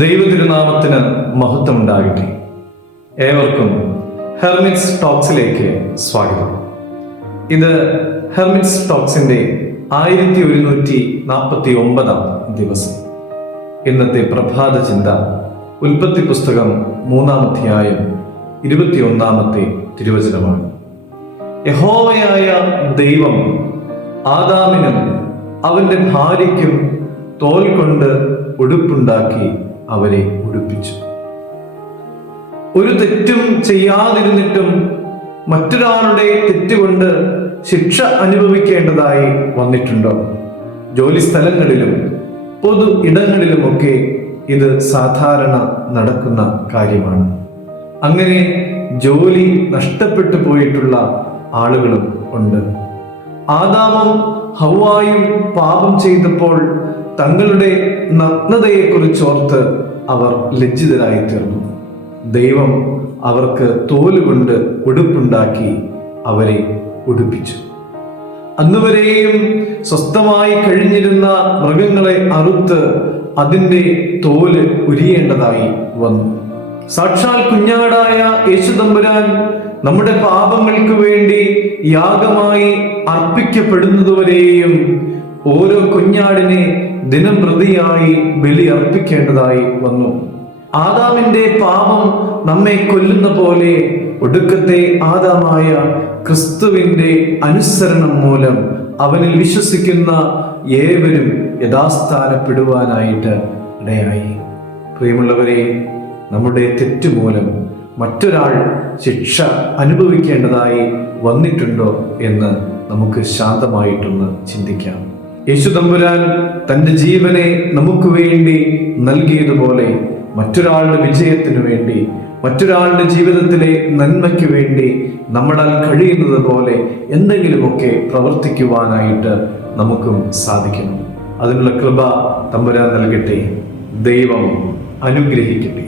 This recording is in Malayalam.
ദൈവതിരുനാമത്തിന് മഹത്വം ഉണ്ടാകട്ടെ. ഏവർക്കും ഹെർമിറ്റ്സ് ടോക്സിലേക്ക് സ്വാഗതം. ഇത് ഹെർമിറ്റ്സ് ടോക്സിന്റെ 1149 ദിവസം. ഇന്നത്തെ പ്രഭാത ചിന്ത ഉൽപ്പത്തി പുസ്തകം 3-ാം അധ്യായം 21-ാമത്തെ തിരുവചനമാണ്. യഹോവയായ ദൈവം ആദാമിനും അവന്റെ ഭാര്യയ്ക്കും തോൽ കൊണ്ട് ഉടുപ്പുണ്ടാക്കി അവരെ ഉടുപ്പിച്ചു. ഒരു തെറ്റും ചെയ്യാതിരുന്നിട്ടും മറ്റൊരാളുടെ തെറ്റുകൊണ്ട് ശിക്ഷ അനുഭവിക്കേണ്ടതായി വന്നിട്ടുണ്ടോ? ജോലി സ്ഥലങ്ങളിലും പൊതു ഇടങ്ങളിലുമൊക്കെ ഇത് സാധാരണ നടക്കുന്ന കാര്യമാണ്. അങ്ങനെ ജോലി നഷ്ടപ്പെട്ടു പോയിട്ടുള്ള ആളുകളും ഉണ്ട്. ആദാമും ഹവ്വായും പാപം ചെയ്തപ്പോൾ തങ്ങളുടെ നഗ്നതയെക്കുറിച്ചോർത്ത് അവർ ലജ്ജിതരായി തീർന്നു. ദൈവം അവർക്ക് തോലുകൊണ്ട് ഉടുപ്പുണ്ടാക്കി അവരെ ഉടുപ്പിച്ചു. അന്നുവരെയും സ്വസ്ഥമായി കഴിഞ്ഞിരുന്ന മൃഗങ്ങളെ അറുത്ത് അതിൻ്റെ തോല് ഉരിയേണ്ടതായി വന്നു. സാക്ഷാൽ കുഞ്ഞാടായ യേശുതമ്പുരാൻ നമ്മുടെ പാപങ്ങൾക്ക് വേണ്ടി യാഗമായി അർപ്പിക്കപ്പെടുന്നതുവരെയും ഓരോ കുഞ്ഞാടിനെ ദിനം പ്രതിയായി ബലി അർപ്പിക്കേണ്ടതായി വന്നു. ആദാമിന്റെ പാപം നമ്മെ കൊല്ലുന്ന പോലെ ഒടുക്കത്തെ ആദാമായ ക്രിസ്തുവിന്റെ അനുസരണം മൂലം അവനിൽ വിശ്വസിക്കുന്ന ഏവരും യഥാസ്ഥാനപ്പെടുവാനായിട്ട് ഇടയായി. പ്രിയമുള്ളവരെ, നമ്മുടെ തെറ്റുമൂലം മറ്റൊരാൾ ശിക്ഷ അനുഭവിക്കേണ്ടതായി വന്നിട്ടുണ്ടോ എന്ന് നമുക്ക് ശാന്തമായിട്ടൊന്ന് ചിന്തിക്കാം. യേശുതമ്പുരാൻ തൻ്റെ ജീവനെ നമുക്ക് വേണ്ടി നൽകിയതുപോലെ മറ്റൊരാളുടെ വിജയത്തിനു വേണ്ടി, മറ്റൊരാളുടെ ജീവിതത്തിലെ നന്മയ്ക്ക് വേണ്ടി നമ്മളാൽ കഴിയുന്നത് പോലെ എന്തെങ്കിലുമൊക്കെ പ്രവർത്തിക്കുവാനായിട്ട് നമുക്കും സാധിക്കണം. അതിനുള്ള കൃപ തമ്പുരാൻ നൽകട്ടെ. ദൈവം അനുഗ്രഹിക്കട്ടെ.